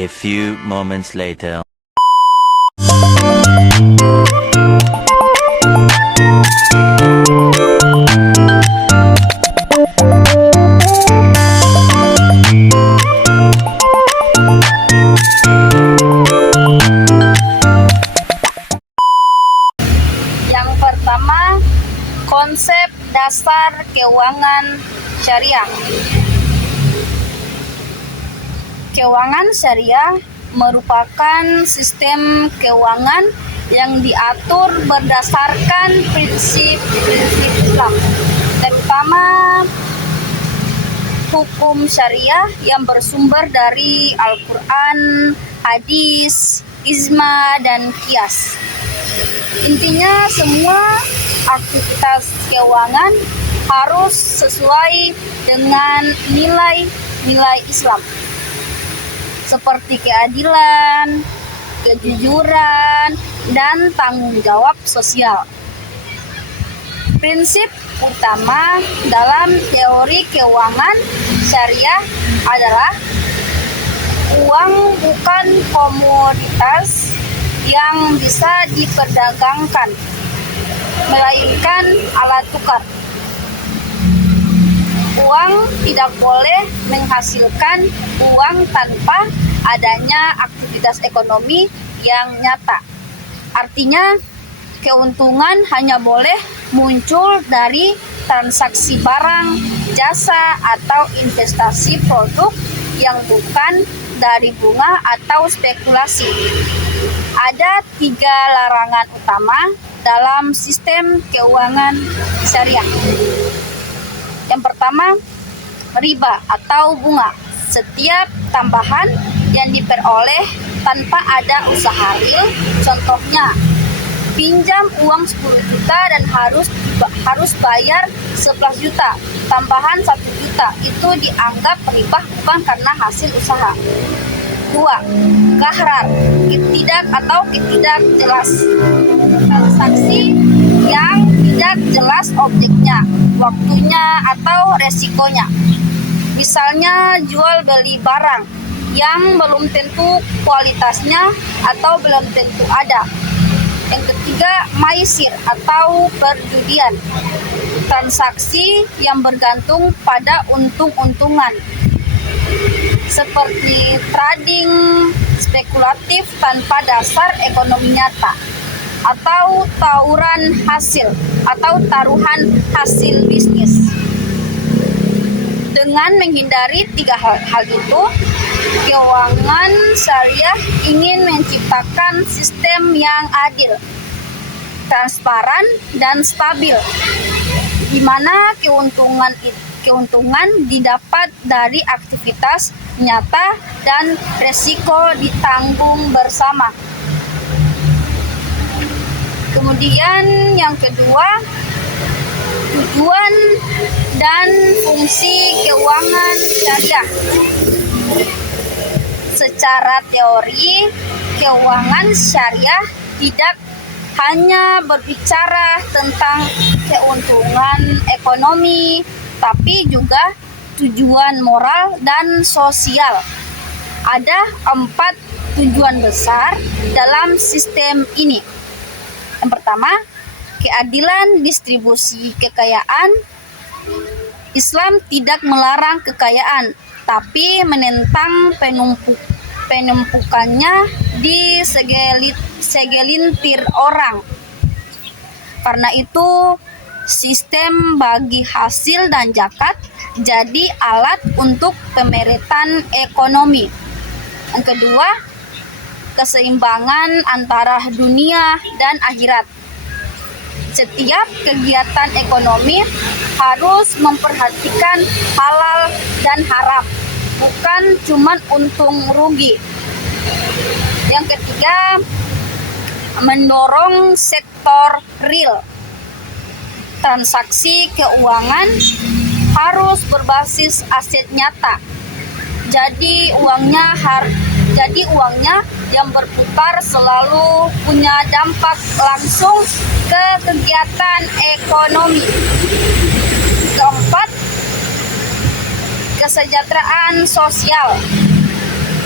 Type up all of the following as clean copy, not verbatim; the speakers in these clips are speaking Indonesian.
A few moments later. Yang pertama, konsep dasar keuangan syariah. Keuangan syariah merupakan sistem keuangan yang diatur berdasarkan prinsip-prinsip Islam, terutama hukum syariah yang bersumber dari Al-Quran, hadis, ijma, dan qiyas. Intinya semua aktivitas keuangan harus sesuai dengan nilai-nilai Islam, seperti keadilan, kejujuran, dan tanggung jawab sosial. Prinsip utama dalam teori keuangan syariah adalah uang bukan komoditas yang bisa diperdagangkan, melainkan alat tukar. Uang tidak boleh menghasilkan uang tanpa adanya aktivitas ekonomi yang nyata. Artinya, keuntungan hanya boleh muncul dari transaksi barang, jasa, atau investasi produk yang bukan dari bunga atau spekulasi. Ada 3 larangan utama dalam sistem keuangan syariah. Yang pertama, riba atau bunga. Setiap tambahan yang diperoleh tanpa ada usaha real, contohnya pinjam uang 10 juta dan harus bayar 11 juta, tambahan 1 juta, itu dianggap riba bukan karena hasil usaha. 2. Gharar, ketidak jelas. Transaksi yang tidak jelas objeknya, waktunya, atau resikonya. Misalnya jual beli barang yang belum tentu kualitasnya atau belum tentu ada. Yang ketiga, maisir atau perjudian. Transaksi yang bergantung pada untung-untungan, seperti trading spekulatif tanpa dasar ekonomi nyata, atau taruhan hasil bisnis. Dengan menghindari 3 hal itu, keuangan syariah ingin menciptakan sistem yang adil, transparan, dan stabil, di mana keuntungan didapat dari aktivitas nyata dan resiko ditanggung bersama. Kemudian yang kedua, tujuan dan fungsi keuangan syariah. Secara teori, keuangan syariah tidak hanya berbicara tentang keuntungan ekonomi, tapi juga tujuan moral dan sosial. Ada 4 tujuan besar dalam sistem ini. Yang pertama, keadilan distribusi kekayaan. Islam tidak melarang kekayaan, tapi menentang penumpukannya di segelintir orang. Karena itu, sistem bagi hasil dan zakat jadi alat untuk pemerataan ekonomi. Yang kedua, keseimbangan antara dunia dan akhirat. Setiap kegiatan ekonomi harus memperhatikan halal dan haram, bukan cuma untung rugi. Yang ketiga, mendorong sektor real. Transaksi keuangan harus berbasis aset nyata. Jadi uangnya yang berputar selalu punya dampak langsung ke kegiatan ekonomi. Keempat, kesejahteraan sosial.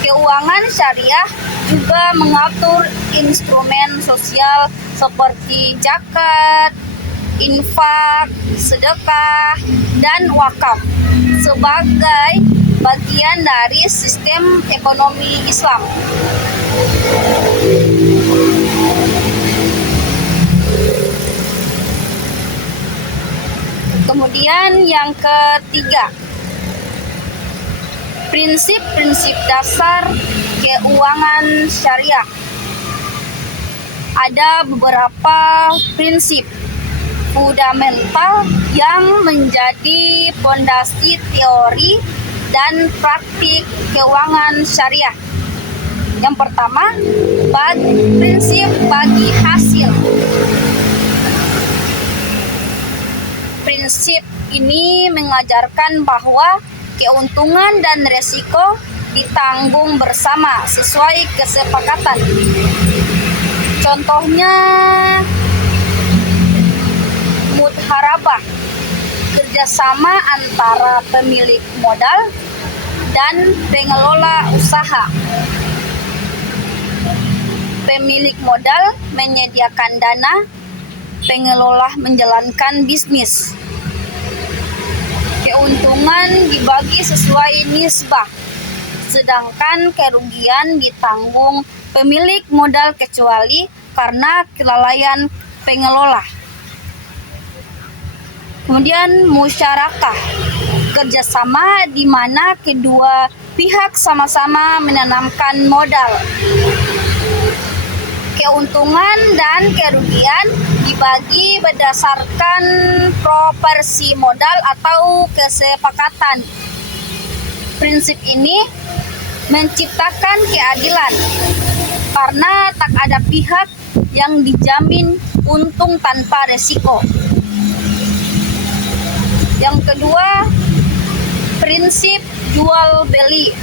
Keuangan syariah juga mengatur instrumen sosial seperti zakat, infak, sedekah, dan wakaf sebagai bagian dari sistem ekonomi Islam. Kemudian yang ketiga, prinsip-prinsip dasar keuangan syariah. Ada beberapa prinsip fundamental yang menjadi fondasi teori dan praktik keuangan syariah. Yang pertama, prinsip bagi hasil. Prinsip ini mengajarkan bahwa keuntungan dan resiko ditanggung bersama sesuai kesepakatan. Contohnya mudharabah, kerjasama antara pemilik modal dan pengelola usaha. Pemilik modal menyediakan dana, pengelola menjalankan bisnis. Keuntungan dibagi sesuai nisbah, sedangkan kerugian ditanggung pemilik modal kecuali karena kelalaian pengelola. Kemudian musyarakah, kerjasama di mana kedua pihak sama-sama menanamkan modal. Keuntungan dan kerugian dibagi berdasarkan proporsi modal atau kesepakatan. Prinsip ini menciptakan keadilan karena tak ada pihak yang dijamin untung tanpa resiko. Yang kedua, prinsip jual beli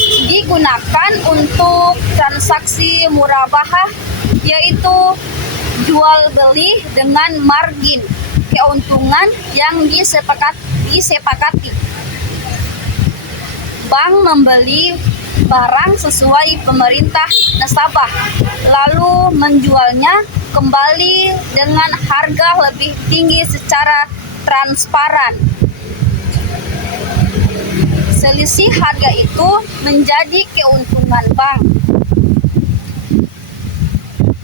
digunakan untuk transaksi murabahah, yaitu jual beli dengan margin keuntungan yang disepakati. Bank membeli barang sesuai pemerintah nasabah, lalu menjualnya kembali dengan harga lebih tinggi secara transparan. Selisih harga itu menjadi keuntungan bank.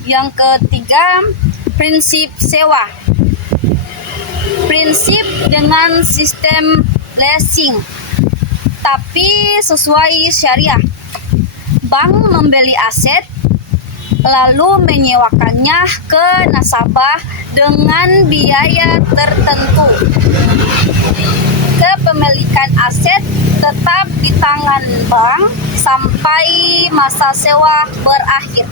Yang ketiga, prinsip sewa. Prinsip dengan sistem leasing, tapi sesuai syariah. Bank membeli aset lalu menyewakannya ke nasabah dengan biaya tertentu. Kepemilikan aset tetap di tangan bank sampai masa sewa berakhir.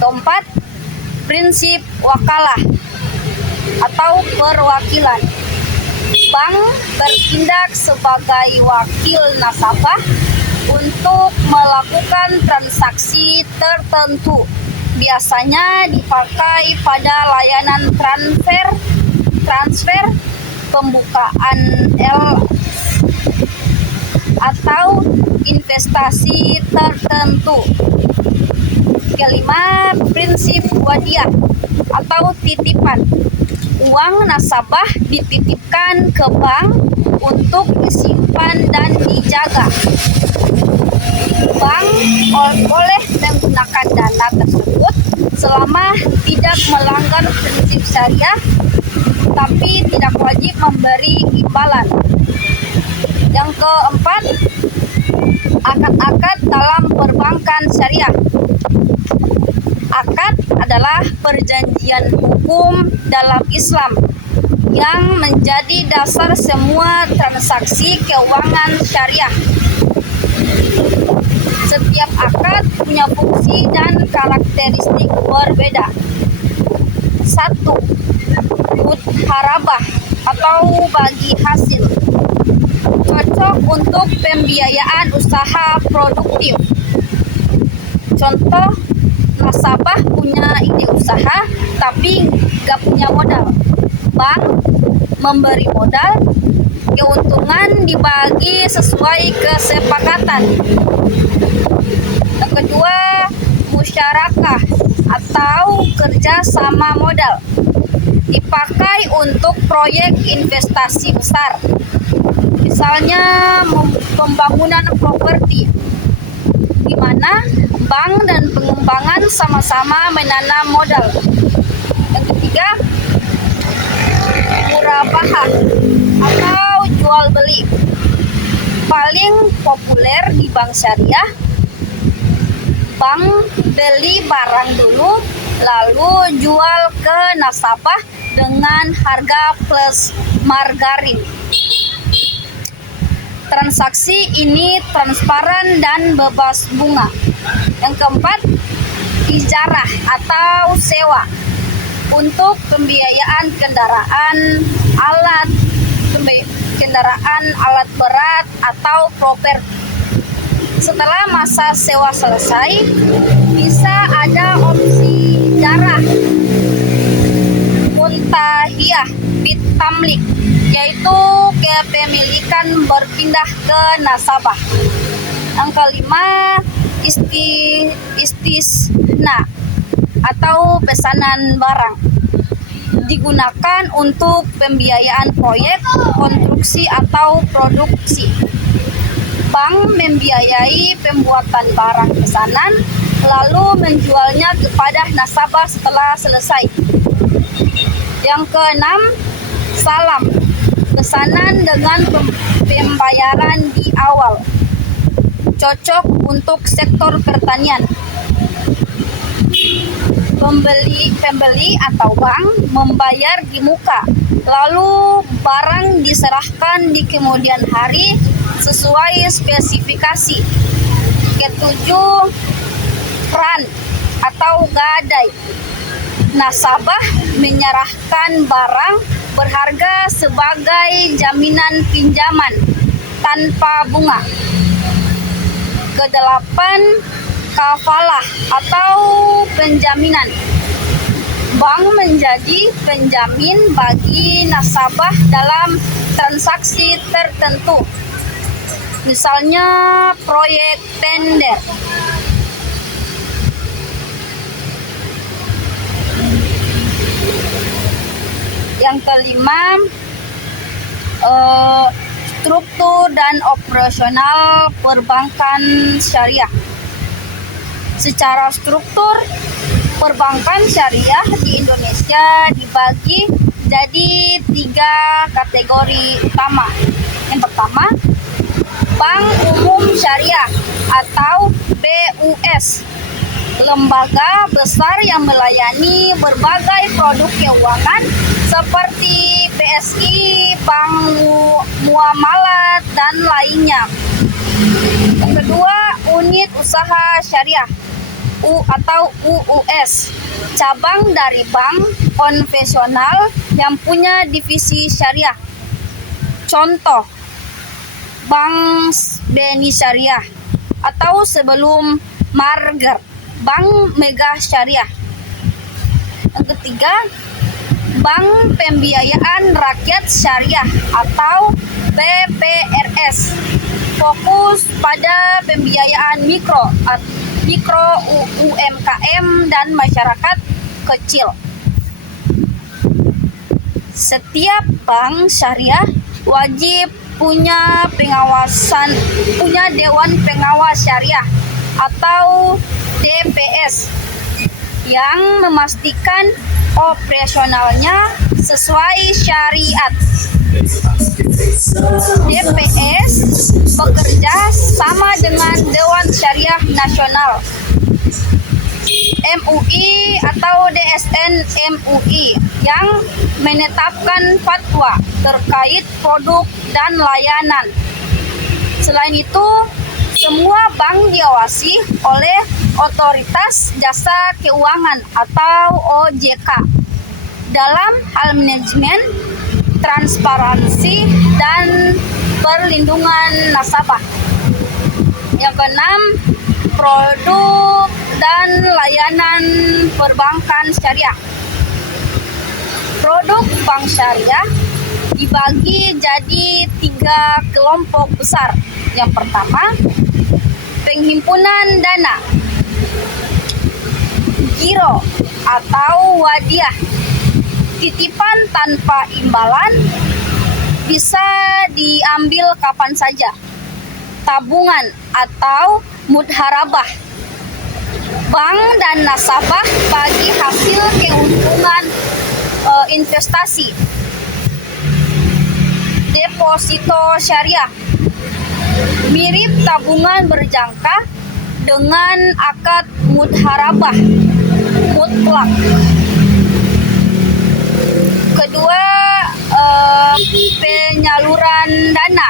Keempat, prinsip wakalah atau perwakilan. Bank bertindak sebagai wakil nasabah untuk melakukan transaksi tertentu. Biasanya dipakai pada layanan transfer, pembukaan atau investasi tertentu. Kelima, prinsip wadiah atau titipan. Uang nasabah dititipkan ke bank untuk disimpan dan dijaga. Bank boleh menggunakan dana tersebut selama tidak melanggar prinsip syariah, tapi tidak wajib memberi imbalan. Yang keempat, akad-akad dalam perbankan syariah. Akad adalah perjanjian hukum dalam Islam yang menjadi dasar semua transaksi keuangan syariah. Setiap akad punya fungsi dan karakteristik berbeda. 1. Mudharabah atau bagi hasil. Cocok untuk pembiayaan usaha produktif. Contoh, nasabah punya ide usaha tapi nggak punya modal. Bank memberi modal Keuntungan dibagi sesuai kesepakatan. Yang kedua, musyarakah atau kerja sama modal. Dipakai untuk proyek investasi besar. Misalnya pembangunan properti, di mana bank dan pengembangan sama-sama menanam modal. Yang ketiga, murabahah atau jual beli. Paling populer di bank syariah, bank beli barang dulu lalu jual ke nasabah dengan harga plus margarin. Transaksi ini transparan dan bebas bunga. Yang keempat, ijarah atau sewa untuk pembiayaan kendaraan alat berat atau properti. Setelah masa sewa selesai, bisa ada opsi ijarah muntahiyah bitamlik, yaitu kepemilikan berpindah ke nasabah. Yang kelima, istisna atau pesanan barang, digunakan untuk pembiayaan proyek, konstruksi atau produksi. Bank membiayai pembuatan barang pesanan lalu menjualnya kepada nasabah setelah selesai. Yang keenam, salam, pesanan dengan pembayaran di awal, cocok untuk sektor pertanian. Pembeli atau bank membayar di muka, lalu barang diserahkan di kemudian hari sesuai spesifikasi. Ketujuh, ran atau gadai. Nasabah menyerahkan barang berharga sebagai jaminan pinjaman tanpa bunga. Kedelapan, kafalah atau penjaminan. Bank menjadi penjamin bagi nasabah dalam transaksi tertentu, misalnya proyek tender. Yang kelima, struktur dan operasional perbankan syariah. Secara struktur, perbankan syariah di Indonesia dibagi jadi 3 kategori utama. Yang pertama, Bank Umum Syariah atau BUS, lembaga besar yang melayani berbagai produk keuangan seperti BSI, bank muamalat, dan lainnya. Yang kedua, unit usaha syariah atau UUS, cabang dari bank konvensional yang punya divisi syariah. Contoh, Bank Beni Syariah atau sebelum Marger, Bank Mega Syariah. Yang ketiga, Bank Pembiayaan Rakyat Syariah atau BPRS, fokus pada pembiayaan mikro UMKM dan masyarakat kecil. Setiap bank syariah wajib punya Dewan Pengawas Syariah atau DPS yang memastikan operasionalnya sesuai syariat. DPS bekerja sama dengan Dewan Syariah Nasional MUI atau DSN MUI yang menetapkan fatwa terkait produk dan layanan. Selain itu, semua bank diawasi oleh Otoritas Jasa Keuangan atau OJK dalam hal manajemen, transparansi, dan perlindungan nasabah. Yang keenam, produk dan layanan perbankan syariah. Produk bank syariah dibagi jadi 3 kelompok besar. Yang pertama, penghimpunan dana, giro atau wadiah, titipan tanpa imbalan, bisa diambil kapan saja. Tabungan atau mudharabah, bank dan nasabah bagi hasil keuntungan investasi. Deposito syariah, mirip tabungan berjangka dengan akad mudharabah mutlak. Kedua, penyaluran dana,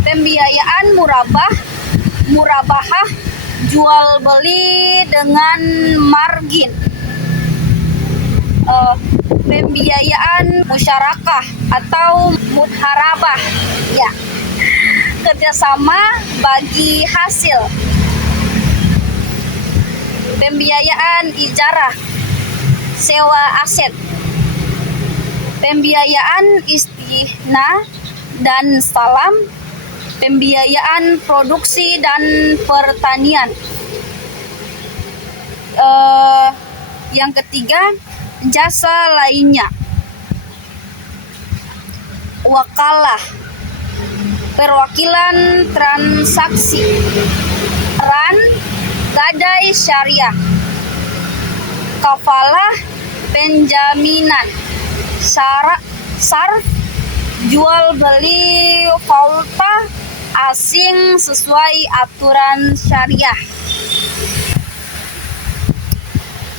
pembiayaan murabahah, jual beli dengan margin. Pembiayaan musyarakah atau mudharabah, ya, kerjasama bagi hasil. Pembiayaan ijarah, sewa aset. Pembiayaan istisna dan salam, pembiayaan produksi dan pertanian. Yang ketiga, jasa lainnya, wakalah, perwakilan transaksi, ran, gadai syariah, kafalah, penjaminan, sarf, jual beli valuta asing sesuai aturan syariah.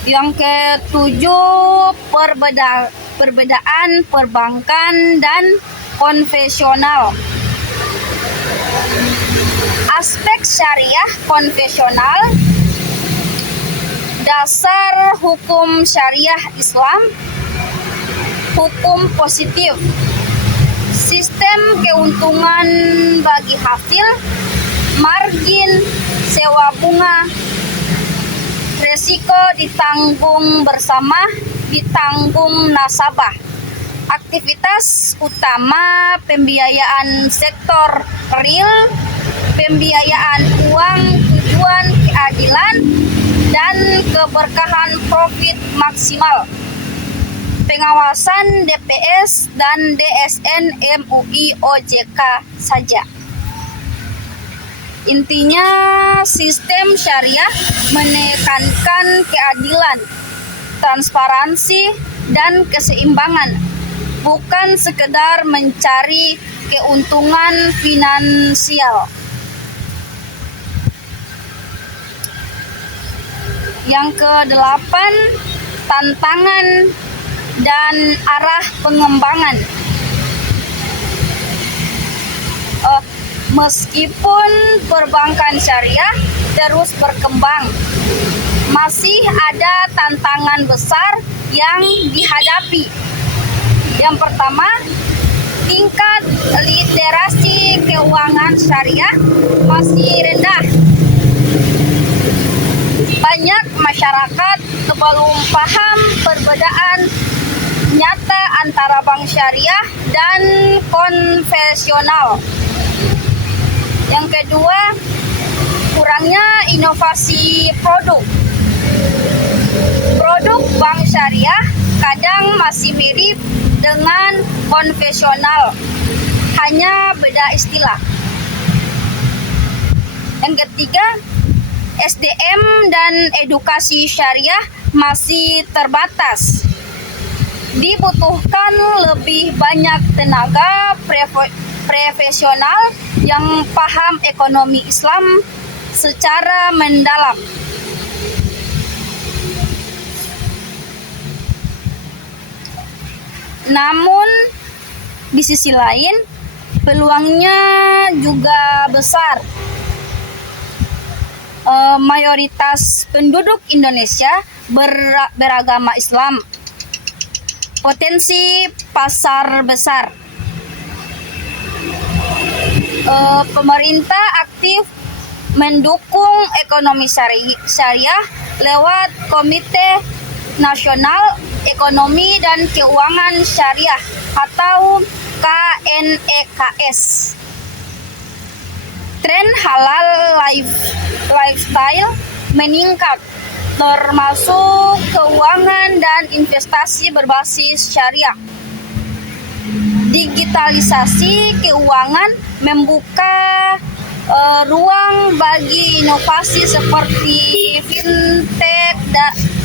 Yang ketujuh, perbedaan perbankan dan konvensional. Aspek syariah konvensional, dasar hukum syariah Islam, hukum positif, sistem keuntungan bagi hasil, margin, sewa bunga, resiko ditanggung bersama, ditanggung nasabah. Aktivitas utama pembiayaan sektor real, pembiayaan uang tujuan keadilan dan keberkahan profit maksimal. Pengawasan DPS dan DSN MUI OJK saja. Intinya, sistem syariah menekankan keadilan, transparansi, dan keseimbangan, bukan sekedar mencari keuntungan finansial. Yang kedelapan, tantangan dan arah pengembangan. Meskipun perbankan syariah terus berkembang, masih ada tantangan besar yang dihadapi. Yang pertama, tingkat literasi keuangan syariah masih rendah. Banyak masyarakat belum paham perbedaan nyata antara bank syariah dan konvensional. Yang kedua, kurangnya inovasi produk. Produk bank syariah kadang masih mirip dengan konvensional, hanya beda istilah. Yang ketiga, SDM dan edukasi syariah masih terbatas. Dibutuhkan lebih banyak tenaga profesional yang paham ekonomi Islam secara mendalam. Namun, di sisi lain, peluangnya juga besar. Mayoritas penduduk Indonesia beragama Islam. Potensi pasar besar. Pemerintah aktif mendukung ekonomi syariah lewat Komite Nasional Ekonomi dan Keuangan Syariah atau KNEKS. Tren halal lifestyle meningkat, termasuk keuangan dan investasi berbasis syariah. Digitalisasi keuangan membuka ruang bagi inovasi seperti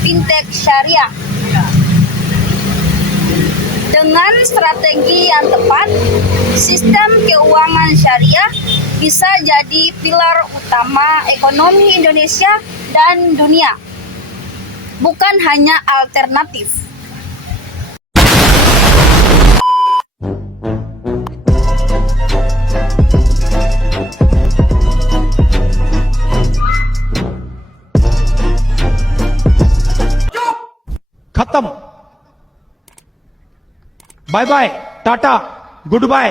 fintech syariah. Dengan strategi yang tepat, sistem keuangan syariah bisa jadi pilar utama ekonomi Indonesia dan dunia, bukan hanya alternatif. खत्म bye bye tata good bye